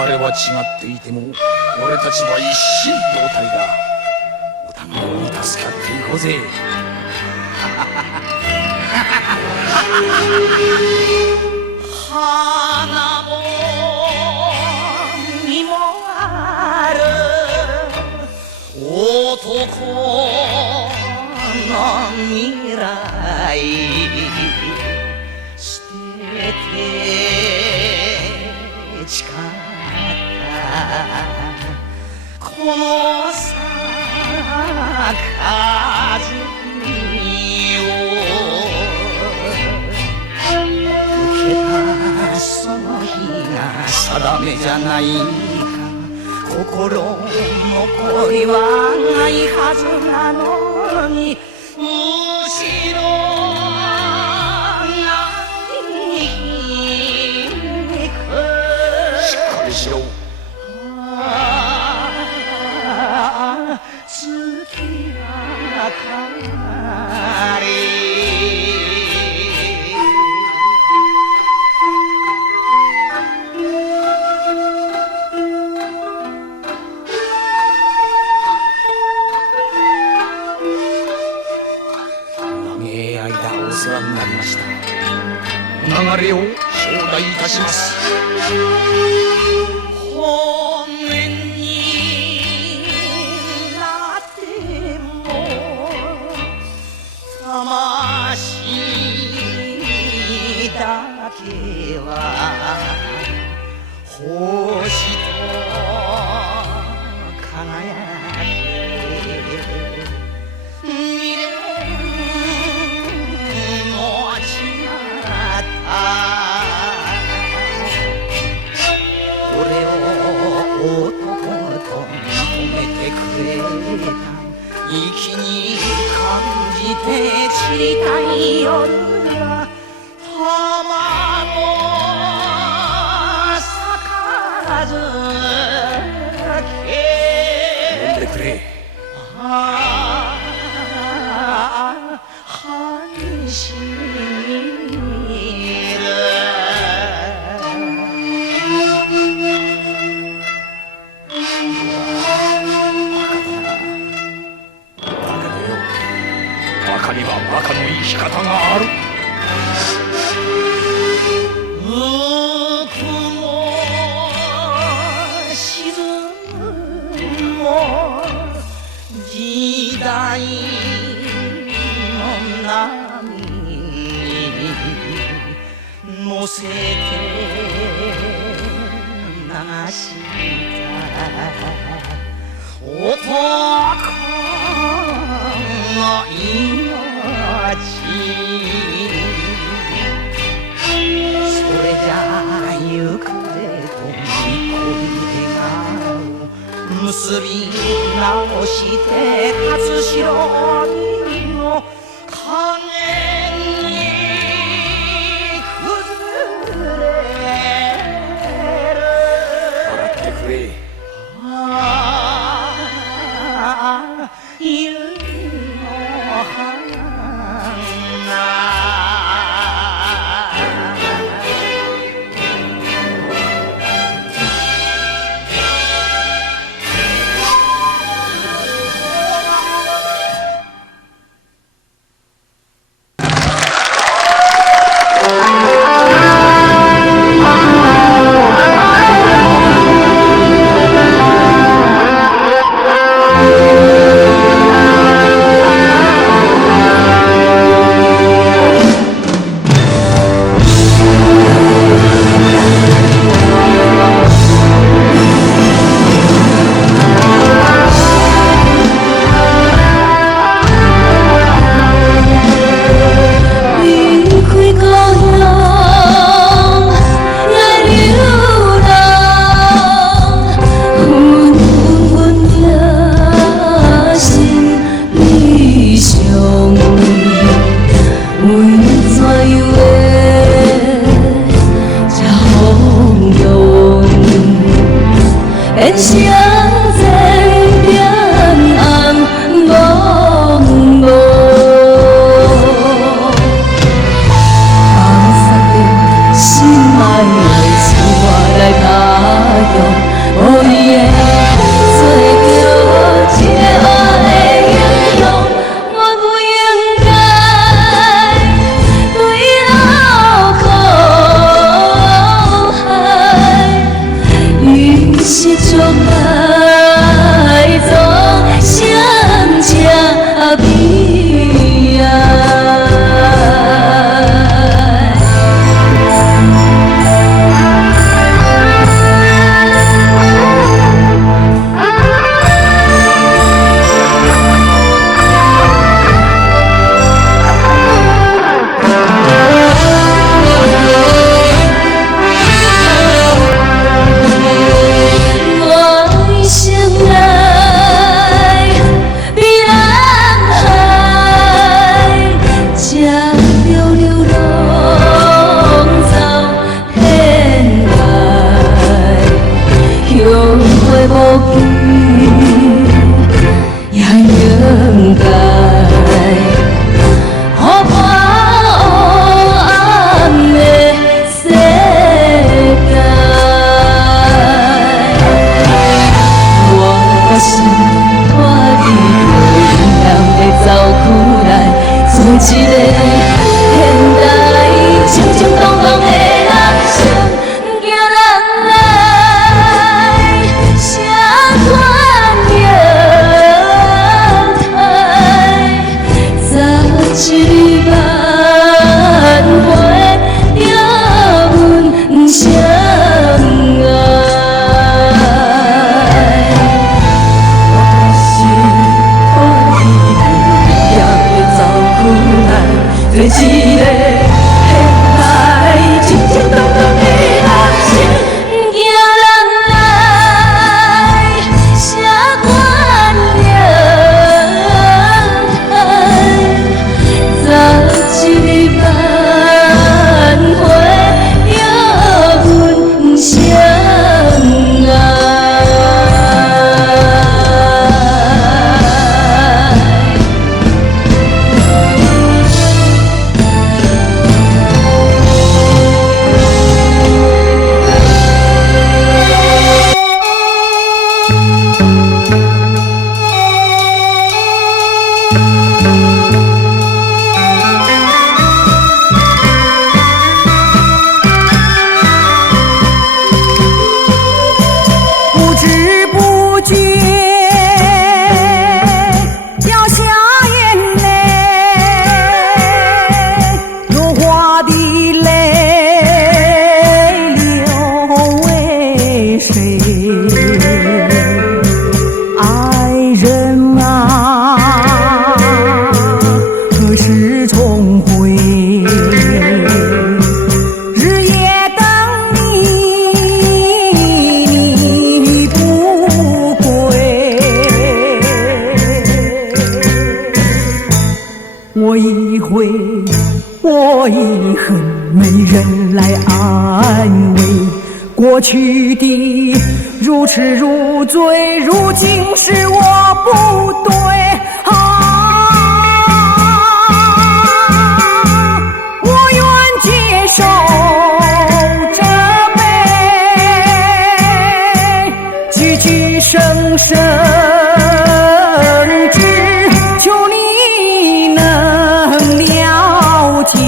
まれは違っていても俺たちは一心同体だ。お互いに助かっていこうぜ。花も実もある男の未来捨てて誓ったこの杯その日が定めじゃないか。心残りはないはずなのにむしろないくしっかりしろ。月明かりお世話になりました。お流れを頂戴いたします。本年になっても魂だけは星と輝け未練俺を男と認めてくれた息に感じて散りたい夜は卵咲かず飲んでくれ。歯にしみるバカにはバカの生き方がある。浮くも沈むも時代の波に乗せて流した男の命それじゃ行くぜと見込みが結び直して勝白の影に崩れる。笑ってくれ。ゆりの花心爱的是我的家乡。来安慰。过去的如痴如醉，如今是我不对啊！我愿接受这杯，句句声声只求你能了解。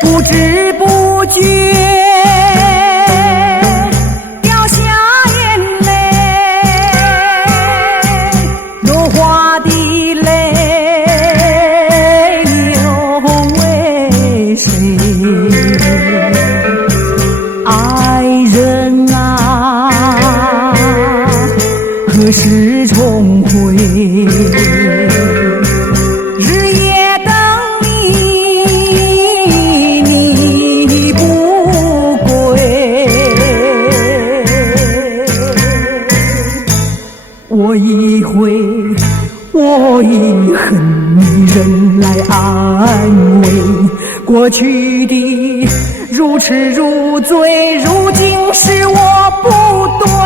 不知不觉掉下眼泪，落花的泪流为谁？爱人啊，何时重回？日夜等你，你不归。我已悔，我已恨，你仍来安慰。过去的如痴如醉，如今是我不对。